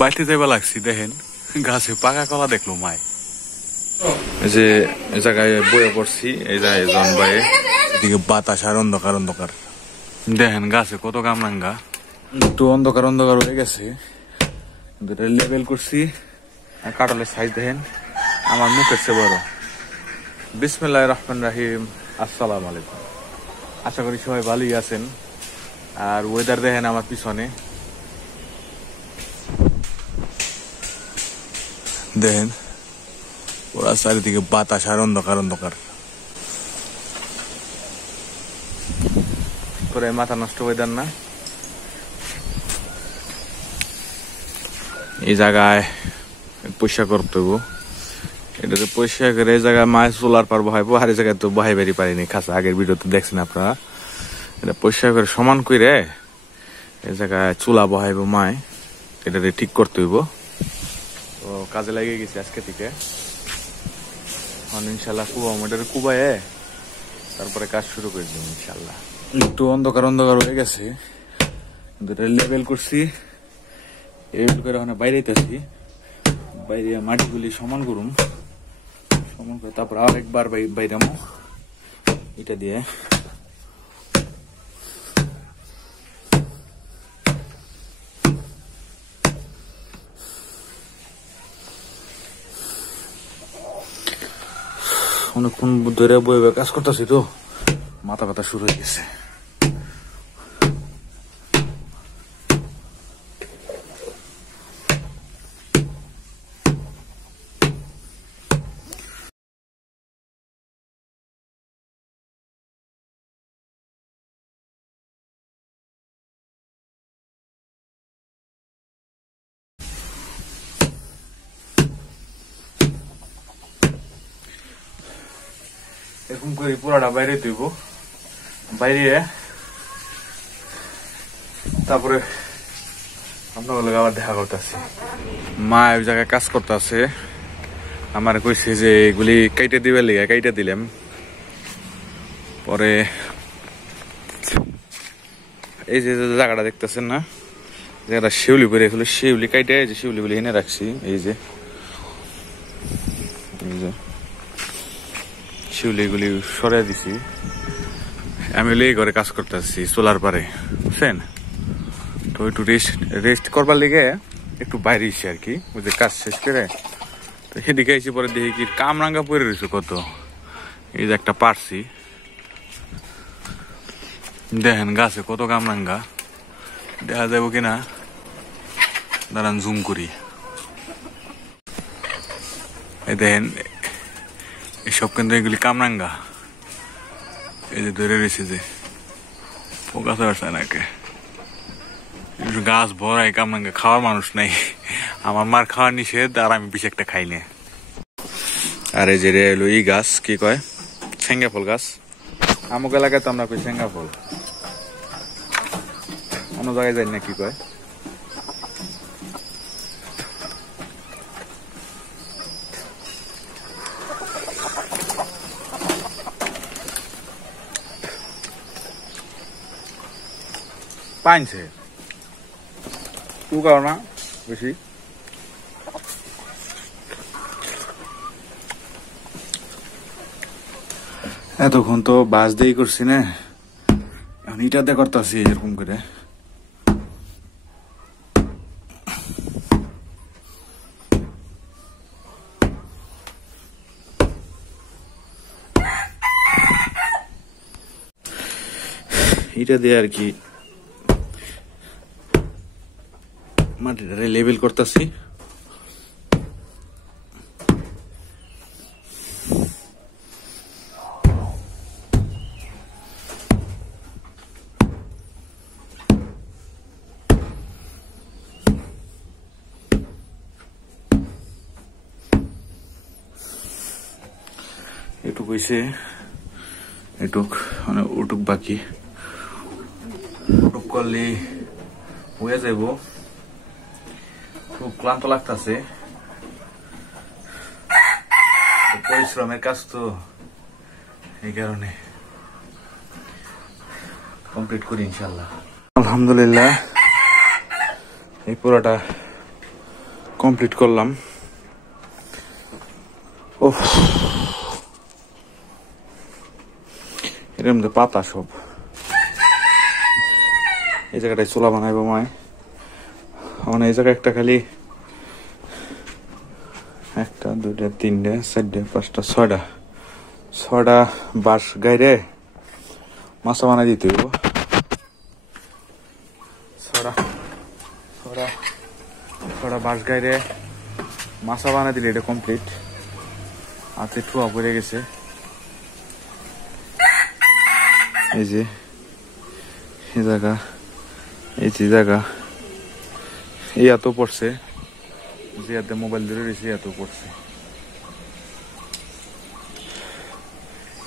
বাড়িতে যাইবা লাগছি দেখেন গাছে পাকা কলা দেখলো মায় এই যে এই জায়গায় বয়ে পড়ছি এই জায়গায় জন ভাই এদিকে বাতাস আর অন্ধকার অন্ধকার দেখেন গাছে কত কামরাঙ্গা একটু অন্ধকার অন্ধকার হয়ে গেছে লেবেল করছি আর কাটলের সাইজ দেখেন আমার মুখের চেয়ে বড়। বিসমিল্লাহির রহমানির রহিম। আসসালামু আলাইকুম। আশা করি সবাই ভালোই আছেন। আর ওয়েদার দেখেন আমার পিছনে দেখেন ওরা চারিদিকে বাতাস আর অন্ধকার অন্ধকার করে মাথা নষ্ট ওয়েদার না। এই জায়গায় পয়সা করতে হবো, এটাতে পয়সা করে এই জায়গায় মাছ চলার পার বহাইবো, আর এই জায়গায় তো বহাই বেরি পারিনি খাসা। আগের ভিডিওতে দেখছেন আপনারা, এটা পয়সা করে সমান করে এই জায়গায় চুলা বহাইবো মায়, এটাতে ঠিক করতে হইব। তো কাজে লাগিয়ে গেছি আজকে থেকে, ইনশাল্লাহ কুবাম, এটাতে কুবায় তারপরে কাজ শুরু করে দিব ইনশাল্লাহ। একটু অন্ধকার অন্ধকার হয়ে গেছে, লেবেল করছি, লেবেল করে ওখানে বাইরে আছি, বাইরে মাটিগুলি সমান করুম, সমান করে তারপর আরেকবার বাইরামো এটা দিয়ে। অনেকক্ষণ ধরে বইবে কাজ করতেছি তো মাথা ব্যথা শুরু হয়ে গেছে। এরকম করে পুরাটা বাইরে তুইব, বাইরে তারপরে আপনার আবার দেখা করতেছি। মা ওই জায়গায় কাজ করতেছে, আমার কইছে যে এগুলি কাইটে দিবে লিগা, কাইটে দিলাম। পরে এই যে জায়গাটা দেখতেছেন না, জায়গাটা শিউলি করে রেখেছিল, শিউলি কাইটে যে শিউলি গুলি এনে রাখছি। এই যে শিউলিগুলি সরিয়ে দিছি, আমি এই ঘরে কাজ করতেছি সোলার পারে, বুঝছেন। তো একটু রেস্ট করবার লেগে একটু বাইরে এসে আর কি, ওই যে কাজ শেষ করে তো সেদিকে এসে পরে দেখি কি কামরাঙ্গা পরে রয়েছে কত। এই যে একটা পারছি, দেখেন গাছে কত কামরাঙ্গা, দেখা যাবো কিনা দাঁড়ান জুম করি। এই দেখেন এইসব কিন্তু এগুলি কামরাঙ্গা, এই যে ধরে রয়েছে যে পোকা চড়ছে নাকি, গাছ ভরাই কামরাঙ্গা, খাওয়ার মানুষ নাই। আমার মার খাওয়ার নিষেধ, আর আমি বেশি একটা খাই না। আর এই যে এলো এই গাছ কি কয়, ছেঙ্গা ফল গাছ। আমুক এলাকায় তো আমরা কই ছেঙ্গা ফল, অন্য জায়গায় জানি না কি কয়। পাইছে না বেশি, এতক্ষণ তো বাস দিয়ে করছি না, এখন ইটাতে করতেছি এরকম করে। এটা দিয়ে আর কি মাটিটা লেবেল করতেছি। এটুক হয়েছে, এটুক মানে ওটুক বাকি, ওটুক করলে হয়ে যাইব। খুব ক্লান্ত লাগতেছে, পরিশ্রমের কাজ তো, এই কারণে কমপ্লিট করি ইনশাল্লাহ। আলহামদুলিল্লাহ এই পুরোটা কমপ্লিট করলাম। ও এর মধ্যে পাতা সব। এই জায়গাটায় চুলা বানাইবো মায়। মানে এই জায়গায় একটা খালি 1 2 3 4 5 6টা বাঁশ গাইরে মাছা বানাই দিতে হইব। 6টা বাঁশ গাইরে মাছা বানাই দিলে এটা কমপ্লিট। হাতে ঠুয়া পড়ে গেছে। এই যে এই জায়গা, এই যে জায়গা এই এত পড়ছে, যে হাতে মোবাইল ধরে রয়েছে এত পড়ছে।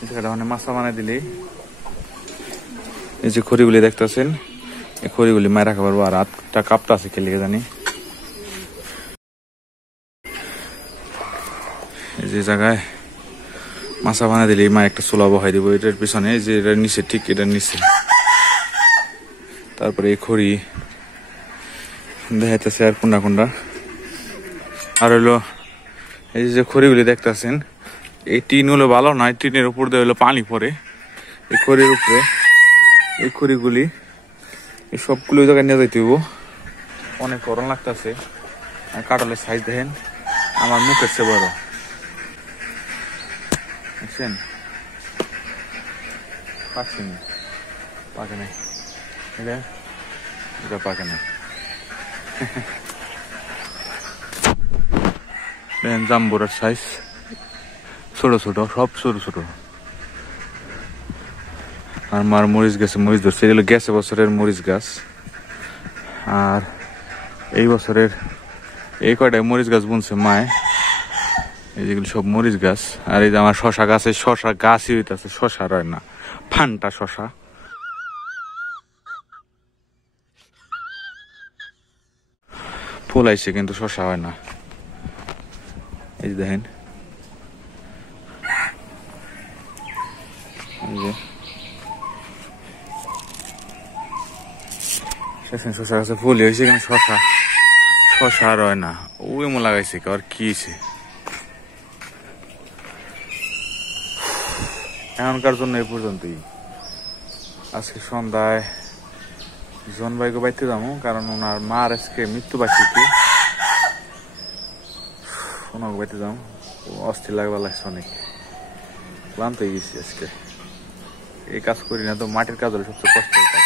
এই জায়গাটা মানে মাছা বানাই দিলে এই যে খড়িগুলি দেখতেছেন, এই খড়িগুলি মায় রাখা পারবো। আর হাতটা কাপটা আছে খেলে জানি। এই যে জায়গায় মাছা বানাই দিলে মা একটা চুলা বহাই দিব এটার পিছনে। এই যে এটার নিচে, ঠিক এটার নিচে। তারপরে এই খড়ি দেখাইতেছে আর কোনটা। আর হইলো এই যে খড়িগুলি দেখতেছেন, এই টিন হলো ভালো না, টিনের উপর দিয়ে হলো পানি পড়ে এই খড়ির উপরে। এই খড়িগুলি এই সবগুলো ওই জায়গায় নিয়ে যাইতে হইব। অনেক গরম লাগতেছে। আর কাঁঠালের সাইজ দেখেন আমার মুখের চেয়ে বড়, বুঝছেন? পাকছে না, পাকে নাই, এটা পাকে না। দেখেন জাম্বুরার সাইজ, ছোট ছোট, সব ছোট ছোট। আর মার মরিচ গাছে মরিচ ধরছে, এগুলো গেছে বছরের মরিচ গাছ। আর এই বছরের এই কয়টায় মরিচ গাছ বুনছে মায়। এই যেগুলো সব মরিচ গাছ। আর এই যে আমার শশা গাছে, শশা গাছই হইতেছে, শশা রয় না, ফান্টা শশা। ফুল আইছে কিন্তু শশা হয় না। এই যে দেখেন, শশা গাছে ফুল হয়েছে কিন্তু শশা আর হয় না। ওই মো লাগাইছে আর কি হয়েছে। এখনকার জন্য এই পর্যন্তই। আজকে সন্ধ্যায় জন ভাইকে বাইতে যাবো, কারণ ওনার মার আজকে মৃত্যুবার্ষিকী। ওনাকে বাইতে যাবো, অস্থির লাগবার লাগছে, অনেক ক্লান্ত হয়ে গেছি আজকে। এই কাজ করি না তো, মাটির কাজ হলো সবচেয়ে কষ্টের কাজ।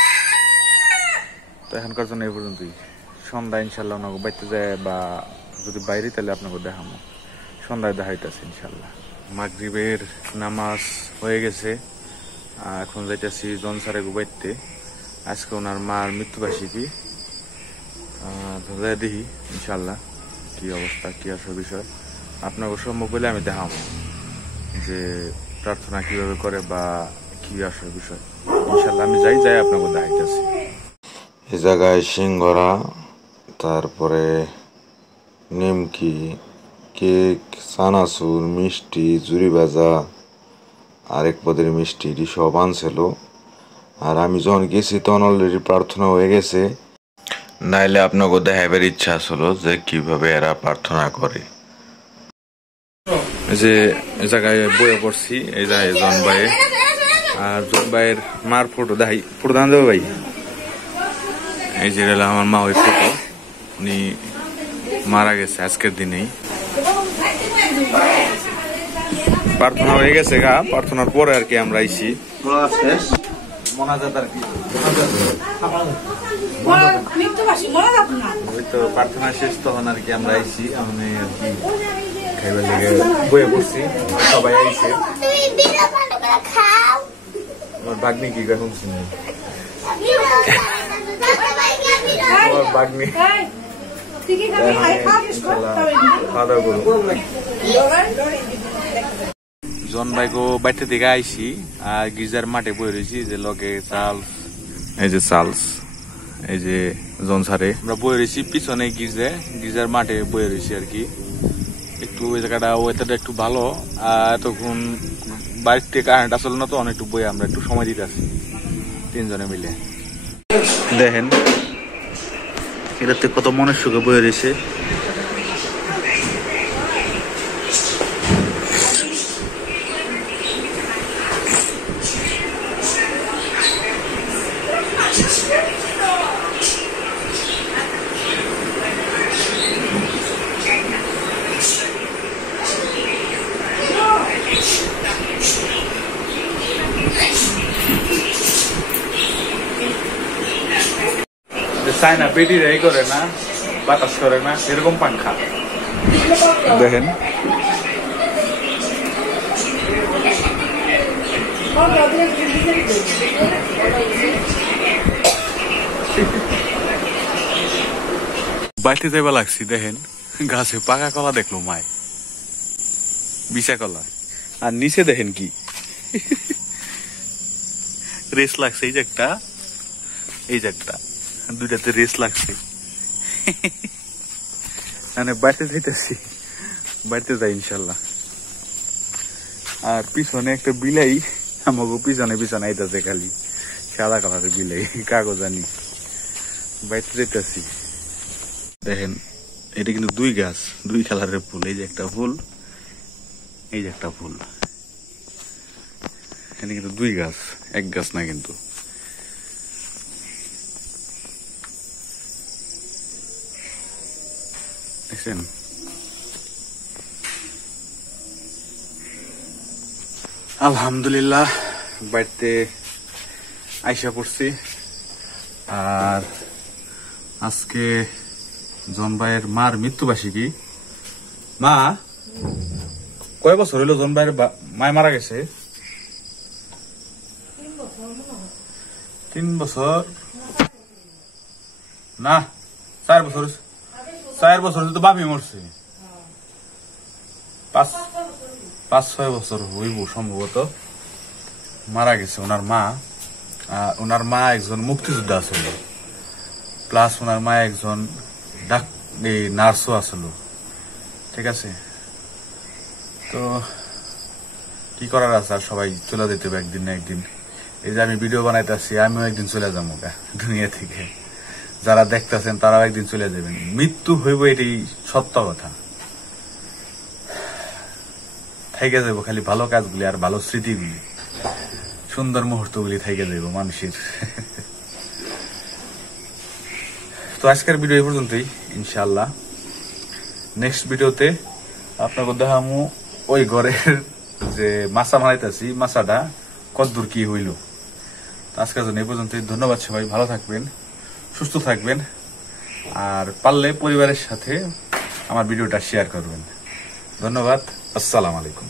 তো এখনকার জন্য এই পর্যন্তই। সন্ধ্যা ইনশাল্লাহ ওনাকে বাইতে যায়, বা যদি বাইরে তাহলে আপনাকে দেখাবো। সন্ধ্যায় দেখাইতেছে ইনশাল্লাহ। মাগরিবের নামাজ হয়ে গেছে, এখন যাইতেছি জন স্যারে বাইতে। আজকে ওনার মার মৃত্যুবার্ষিকী। দেখি ইনশাল্লাহ কি অবস্থা, কি আসল বিষয় আপনাকে সম্ভব বলে আমি দেখাবো যে প্রার্থনা কিভাবে করে বা কি আসল বিষয়। ইনশাল্লাহ আমি যাই আপনাকে দেখাইতেছি। এই জায়গায় সিঙ্গরা, তারপরে নিমকি, কেক, চানাচুর, মিষ্টি, জুড়ি ভাজা, আরেক পদের মিষ্টি সব আনছিল। আর আমি যখন গেছি তখন অলরেডি প্রার্থনা হয়ে গেছে। নাইলে আপনাকে দেখাবার ইচ্ছা আসলো যে কিভাবে এরা প্রার্থনা করে। এই যে এই জায়গায় বইয়ে পড়ছি, এই জায়গায় জন ভাই আর জন ভাইয়ের মার ফটো দেখাই, ফটো দান দেবো ভাই। এই যে আমার মা, ওই ফটো, উনি মারা গেছে আজকের দিনেই। প্রার্থনা হয়ে গেছে গা, প্রার্থনার পরে আর কি আমরা আইছি। ওই তো প্রার্থনা শেষ, তখন আর কি আমরা আইছি। আমি আর কি খাইবার লেগে বইয়ে পড়ছি, সবাই আইছে। আমার বাগনি কি এখন শুনি, আমার বাগনি খাওয়া দাওয়া করবো। জন ভাইকে বাইতে থেকে আইছি, আর গির্জার মাঠে বই রয়েছি। যে লগে চার্লস, এই যে চার্লস, এই যে জন সারে, আমরা বই রয়েছি পিছনে গির্জার মাঠে বই রয়েছি আর কি। একটু ওই জায়গাটা ওয়েদারটা একটু ভালো। এতক্ষণ বাইক থেকে কারেন্ট আসলে না, তো অনেক একটু বই আমরা একটু সময় দিতে আসি তিনজনে মিলে। দেখেন এটাতে কত মনের সুখে বই রয়েছে। চায় না, পেটি রেই করে না, বাতাস করে না, এরকম পাংখা দেখেন। বাড়িতে যাইবা লাগছি, দেখেন গাছে পাকা কলা দেখলো মায়, বিশা কলা। আর নিচে দেখেন কি রেস লাগছে, এই যে একটা, এই যে একটা, দুইটাতে রেস লাগছে। মানে বাড়িতে যাইতেছি, বাড়িতে যাই ইনশাল্লাহ। আর পিছনে একটা বিলাই আমাকে পিছনে পিছনে আইতাছে, খালি সাদা কালারের বিলাই, কাগজ আনি। বাড়িতে যাইতেছি। দেখেন এটা কিন্তু দুই গাছ, দুই কালারের ফুল। এই যে একটা ফুল, এই যে একটা ফুল। এখানে কিন্তু দুই গাছ, এক গাছ না কিন্তু। দেখছেন? আলহামদুলিল্লাহ বাড়িতে আইসা পড়ছি। আর আজকে জন ভাইয়ের মার মৃত্যুবার্ষিকী। মা, কয় বছর হইলো জন ভাইয়ের মায় মারা গেছে? 3 বছর না, 4 বছর। 4 বছর তো বাপি মরছে। 5-6 বছর হইব সম্ভবত মারা গেছে ওনার মা। ওনার মা একজন মুক্তিযোদ্ধা ছিল, প্লাস ওনার মা একজন নার্সও আসল। ঠিক আছে, তো কি করার আছে, আর সবাই চলে যেতে হবে একদিন না একদিন। এই যে আমি ভিডিও বানাইতেছি, আমিও একদিন চলে যাবো দুনিয়া থেকে। যারা দেখতেছেন তারাও একদিন চলে যাবেন। মৃত্যু হইব, এটাই সত্য কথা। থেকে যাবো খালি ভালো কাজগুলি আর ভালো স্মৃতিগুলি, সুন্দর মুহূর্তগুলি থেকে যাবো মানুষের। তো আজকের ভিডিও এই পর্যন্তই। ইনশাল্লাহ নেক্সট ভিডিওতে আপনাকে দেখামু ওই ঘরের যে মাছা বানাইতেছি, মাছাটা কতদূর কি হইল। আজকের জন্য এই পর্যন্তই। ধন্যবাদ সবাই, ভালো থাকবেন, সুস্থ থাকবেন, আর পারলে পরিবারের সাথে আমার ভিডিওটা শেয়ার করবেন। ধন্যবাদ। আসসালামু আলাইকুম।